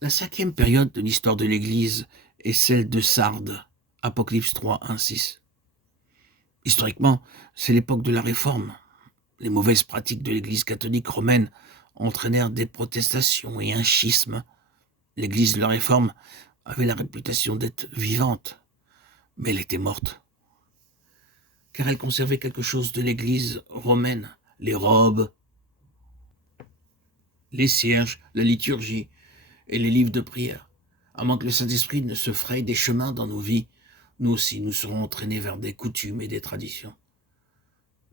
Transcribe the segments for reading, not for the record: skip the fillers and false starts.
La cinquième période de l'histoire de l'Église est celle de Sardes, Apocalypse 3, 1, 6. Historiquement, c'est l'époque de la Réforme. Les mauvaises pratiques de l'Église catholique romaine entraînèrent des protestations et un schisme. L'Église de la Réforme avait la réputation d'être vivante, mais elle était morte, car elle conservait quelque chose de l'Église romaine, les robes, les cierges, la liturgie et les livres de prière. À moins que le Saint-Esprit ne se fraye des chemins dans nos vies, nous aussi nous serons entraînés vers des coutumes et des traditions.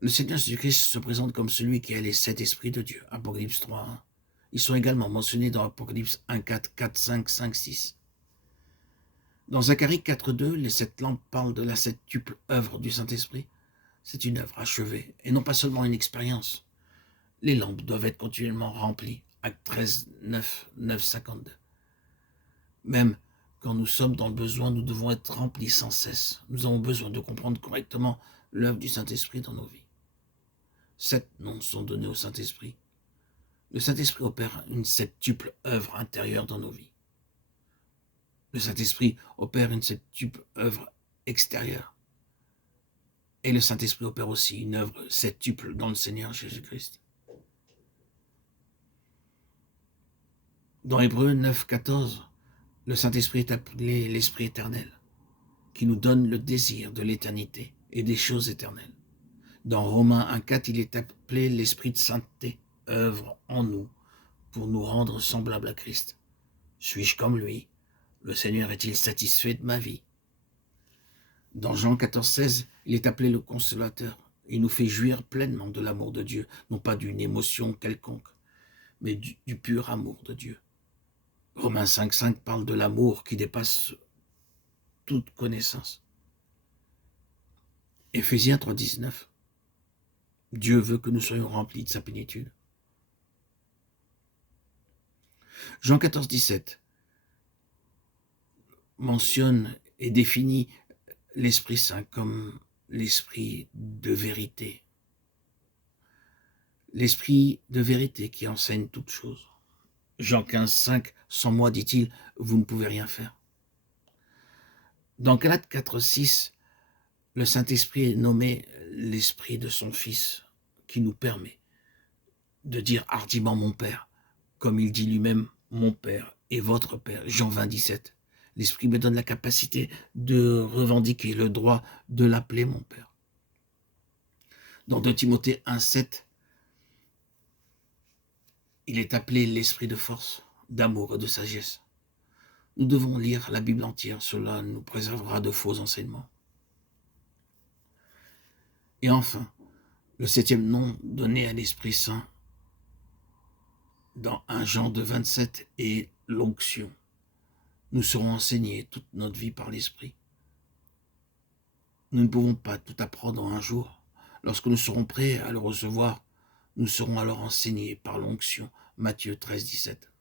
Le Seigneur Jésus-Christ se présente comme celui qui a les 7 esprits de Dieu, Apocalypse 3, 1. Ils sont également mentionnés dans Apocalypse 1, 4, 4, 5, 5, 6. Dans Zacharie 4, 2, les 7 lampes parlent de la septuple œuvre du Saint-Esprit. C'est une œuvre achevée, et non pas seulement une expérience. Les lampes doivent être continuellement remplies. Acte 13, 9, 9, 52. Même quand nous sommes dans le besoin, nous devons être remplis sans cesse. Nous avons besoin de comprendre correctement l'œuvre du Saint-Esprit dans nos vies. 7 noms sont donnés au Saint-Esprit. Le Saint-Esprit opère une septuple œuvre intérieure dans nos vies. Le Saint-Esprit opère une septuple œuvre extérieure. Et le Saint-Esprit opère aussi une œuvre septuple dans le Seigneur Jésus-Christ. Dans Hébreux 9, 14, le Saint-Esprit est appelé l'Esprit éternel, qui nous donne le désir de l'éternité et des choses éternelles. Dans Romains 1, 4, il est appelé l'Esprit de sainteté, œuvre en nous pour nous rendre semblables à Christ. Suis-je comme lui? Le Seigneur est-il satisfait de ma vie? Dans Jean 14, 16, il est appelé le consolateur. Il nous fait jouir pleinement de l'amour de Dieu, non pas d'une émotion quelconque, mais du pur amour de Dieu. Romains 5, 5 parle de l'amour qui dépasse toute connaissance. Éphésiens 3, 19, Dieu veut que nous soyons remplis de sa plénitude. Jean 14, 17 mentionne et définit l'Esprit Saint comme l'Esprit de vérité. L'Esprit de vérité qui enseigne toutes choses. Jean 15, 5, sans moi, dit-il, vous ne pouvez rien faire. Dans Galates 4, 6, le Saint-Esprit est nommé l'Esprit de son Fils, qui nous permet de dire hardiment mon Père, comme il dit lui-même, mon Père et votre Père. Jean 20, 17. L'Esprit me donne la capacité de revendiquer le droit de l'appeler mon Père. Dans 2 Timothée 1, 7, il est appelé l'Esprit de force, d'amour et de sagesse. Nous devons lire la Bible entière, cela nous préservera de faux enseignements. Et enfin, le 7e nom donné à l'Esprit Saint dans 1 Jean 2, 27 est l'onction. Nous serons enseignés toute notre vie par l'Esprit. Nous ne pouvons pas tout apprendre en un jour. Lorsque nous serons prêts à le recevoir, nous serons alors enseignés par l'onction. Matthieu 13, 17.